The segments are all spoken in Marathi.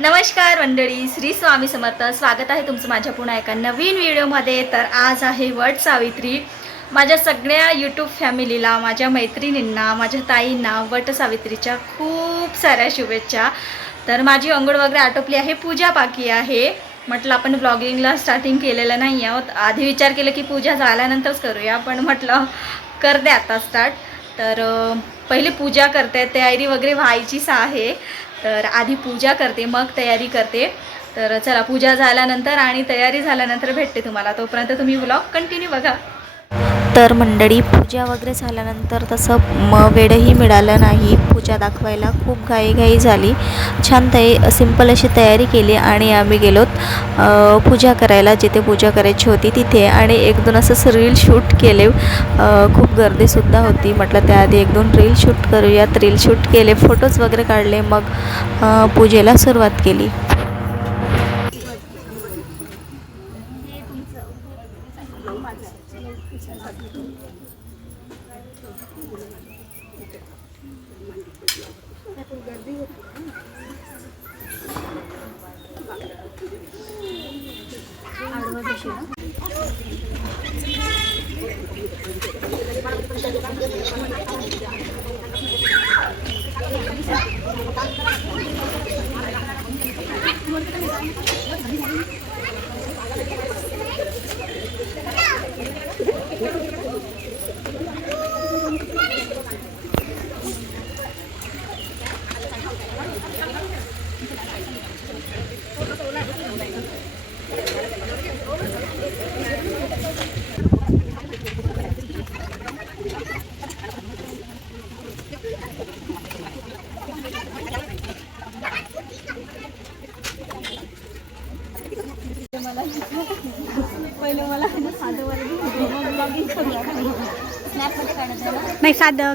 नमस्कार मंडळी, श्री स्वामी समर्थ. स्वागत आहे तुमचं माझ्या पुन्हा एका नवीन व्हिडिओमध्ये. तर आज आहे वट सावित्री. माझ्या सगळ्या यूट्यूब फॅमिलीला, माझ्या मैत्रिणींना, माझ्या ताईंना वट सावित्रीच्या खूप साऱ्या शुभेच्छा. तर माझी अंघोळ वगैरे आटोपली आहे, पूजा बाकी आहे. म्हटलं आपण ब्लॉगिंगला स्टार्टिंग केलेलं नाही आहोत. आधी विचार केला की पूजा झाल्यानंतरच करूया, पण म्हटलं करते आता स्टार्ट. तर पहिले पूजा करते, तयारी वगैरे व्हायचीच आहे. तर आधी पूजा करते, मग तयारी करते. तर चला, पूजा झाल्यानंतर आणि तयारी झाल्यानंतर भेटते तुम्हाला. तोपर्यंत तुम्ही व्लॉग कंटिन्यू बघा. तर मंडळी, पूजा वगैरे झाल्यानंतर तसं वेळही मिळालं नाही पूजा दाखवायला. खूप घाई झाली. छान सिंपल अशी तयारी केली आणि आम्ही गेलोत पूजा करायला, जिथे पूजा करायची होती तिथे. आणि एक दोन असं रील शूट केले. खूप गर्दीसुद्धा होती. म्हटलं त्याआधी एक दोन रील शूट करूयात. रील शूट केले, फोटोज वगैरे काढले, मग पूजेला सुरुवात केली. नाही साधं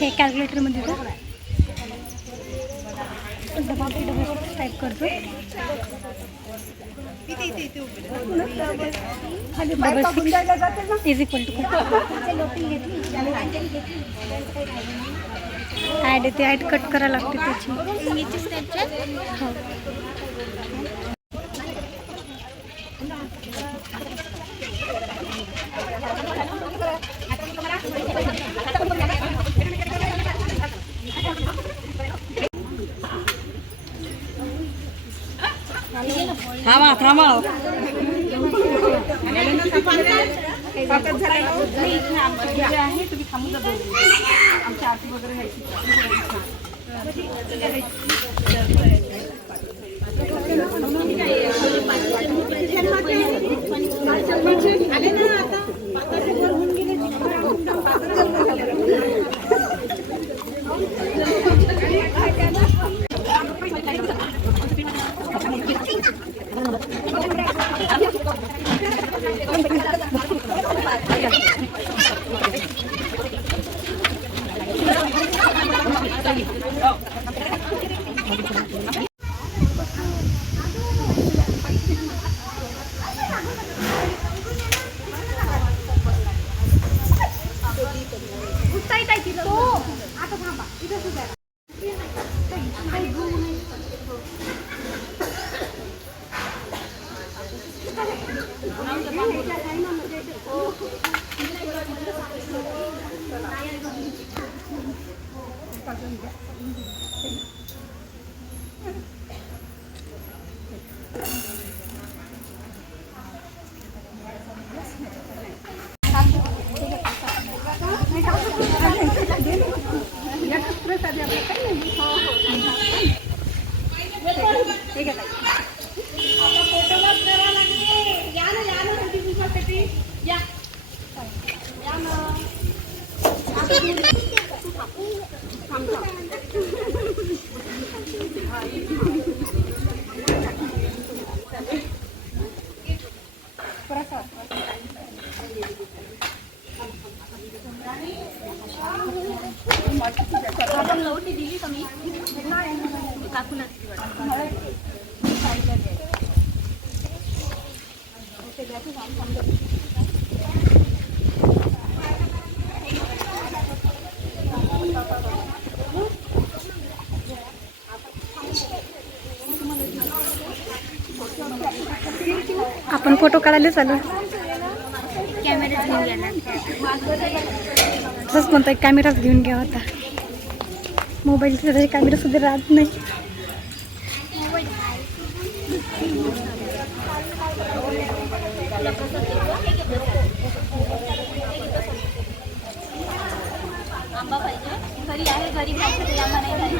हे कॅल्क्युलेटरमध्ये टाईप करतो. इज इक्वल टू ॲड येते. ॲड कट करायला लागते त्याची. हो. थांबा थांबा. आमच्या आरती वगैरे आपण फोटो काढायला चालू. तसंच म्हणतो एक कॅमेराच घेऊन घ्या होता. मोबाईलचे कॅमेरा सुद्धा राहत नाही. आंबा पाहिजे घरी आहे, घरी खायचं आंबा नाही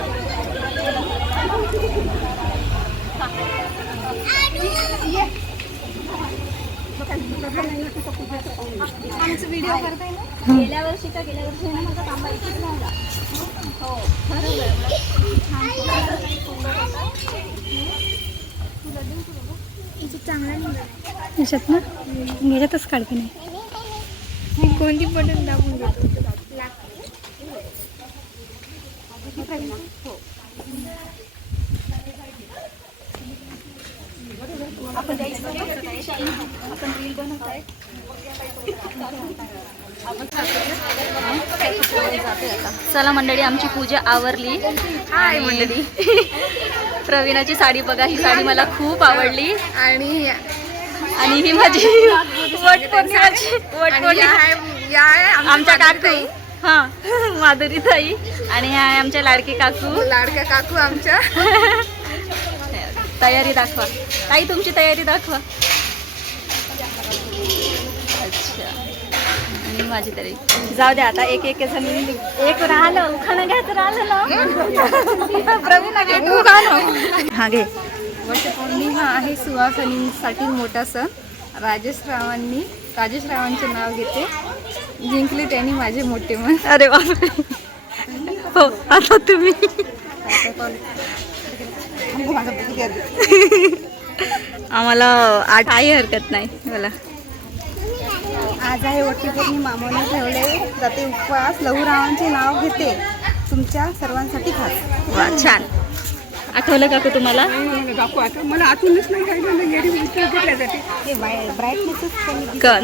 आमचं व्हिडिओ करताय ना. गेल्या वर्षी ना माझा आंबा इथेच झाला. हो याच्यात ना याच्यातच काढते नाही. कोणती बटन दाबून घेतो. आपण रील बनवताय. चला मंडळी, आमची पूजा आवरली. हाय मंडळी. प्रवीणाची साडी बघा, ही साडी मला खूप आवडली. आणि ही माझी वटपौर्णिमाची आमच्या काकू, हा माधुरी ताई. आणि आहे आमच्या लाडके काकू आमच्या. तयारी दाखवा ताई, तुमची तयारी दाखवा. अच्छा, आणि माझी तरी जाऊ द्या आता. एक जण एक राहिलं, उखाणं घ्यायचं राहिलं ना. प्रवीणा घे, तू गाणं. हा घे. वटपौर्णिमा आहे सुवासिनींसाठी मोठा सण. राजेश रावांचे नाव घेते. जिंकले त्यांनी माझे मोठे मन. अरे बापरे. हो, आता तुम्ही. आम्हाला आठ काही हरकत नाही मला. आज आहे वटपौर्णिमा म्हणून ठेवले जाते उपवास. लहूरावांचे नाव घेते तुमच्या सर्वांसाठी खास. वा, छान. आठवलं काकू तुम्हाला? मला आठवणच नाही.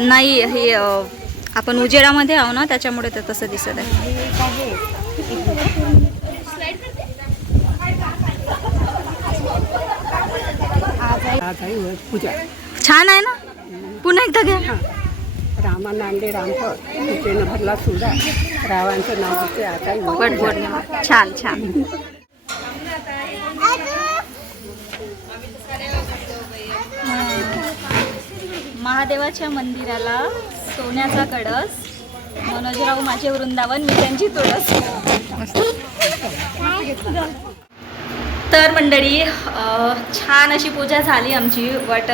नाही, हे आपण उजेडामध्ये आहो ना, त्याच्यामुळे ते तसं दिसत आहे. पूजा छान आहे ना. पुन्हा एकदा घ्या. रामा नांदे रामफळ तुझेनं भरला सुद्धा रावांचं नाव घेते आता. वटपौर्णिमा छान छान. महादेवाच्या मंदिराला सोन्याचा कळस. मनोजराव माझे वृंदावन, मी त्यांची तुळस. तर मंडळी, छान अशी पूजा झाली आमची वट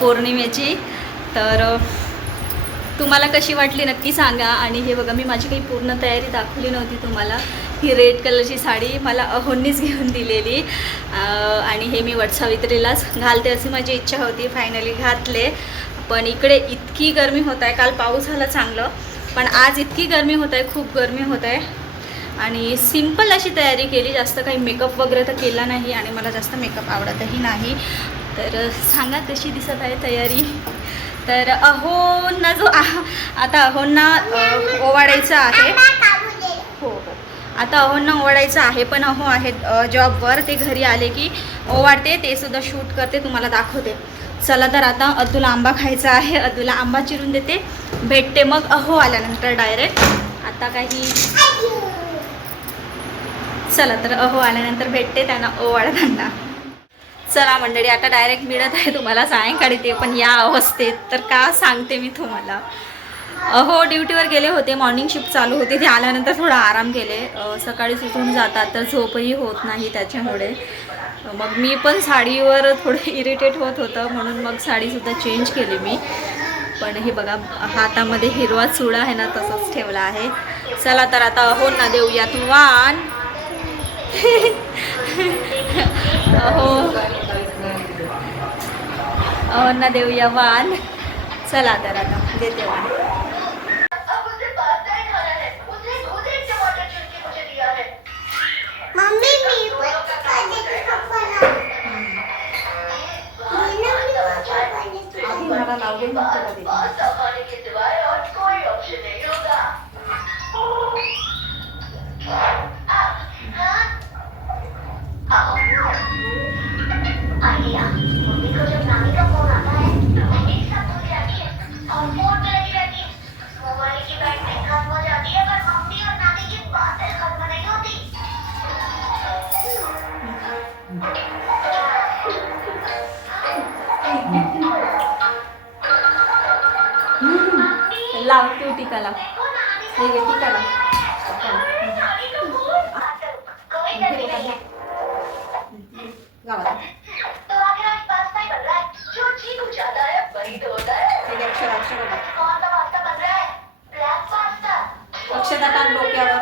पौर्णिमेची. तर तुम्हाला कशी वाटली नक्की सांगा. आणि हे बघा, मी माझी काही पूर्ण तयारी दाखवली नव्हती तुम्हाला. ही रेड कलरची साडी मला अहोंनीच घेऊन दिलेली. आणि हे मी वटसावित्रीलाच घालते अशी माझी इच्छा होती. फायनली घातले. पण इकडे इतकी गरमी होत आहे. काल पाऊस झाला चांगलं, पण आज इतकी गरमी होत आहे, खूप गरमी होत आहे. आणि सिंपल अशी तयारी केली. जास्त काही मेकअप वगैरे तर केला नाही, आणि मला जास्त मेकअप आवडतही नाही. तर सांगा कशी दिसत आहे तयारी. तर अहोंना आता अहोंना ओवाळायचं आहे. हो हो, आता अहोंना ओवाळायचं आहे. पण अहो आहेत जॉबवर. ते घरी आले की ओवाळते, ते सुद्धा शूट करते, तुम्हाला दाखवते. चला तर आता अदूला आंबा खायचा आहे. अदूला आंबा चिरून देते, भेटते मग अहो आल्यानंतर डायरेक्ट. आता काही चला तर अहो आल्यानंतर भेटते त्यांना ओवाळताना. चला मंडळी, आता डायरेक्ट मिळत आहे तुम्हाला सायंकाळी, ते पण या अवस्थेत. तर का सांगते मी तुम्हाला. अहो ड्युटीवर गेले होते, मॉर्निंग शिफ्ट चालू होती. ते आल्यानंतर थोडा आराम केले. सकाळी सुटून जातात तर झोपही होत नाही त्याच्यामुळे. मग मी पण साडीवर थोडं इरिटेट होत होतं, म्हणून मग साडीसुद्धा चेंज केली मी. पण हे बघा हातामध्ये हिरवा चुडा आहे ना तसंच ठेवला आहे. चला तर आता हो ना देऊयात वाण. हो ना देऊया वाण. चला तर आता देते वाण. लाव तू टीका लाव. हे घे टीका लाव. अक्षता डोक्यावर.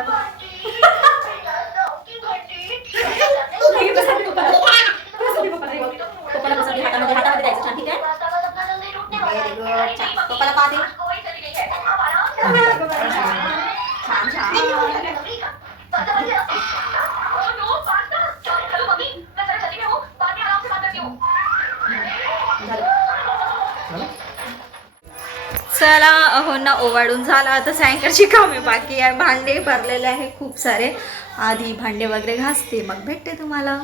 हातामध्ये द्यायचं छान. ठीक आहे. Very good. छान. पप्पाला पा दे. छान छान. चला अहोंना ओवाळून झाला. आता सायंकाळची कामे बाकी आहे. भांडे भरलेले आहे खूप सारे. आधी भांडे वगैरे घासते मग भेटते तुम्हाला.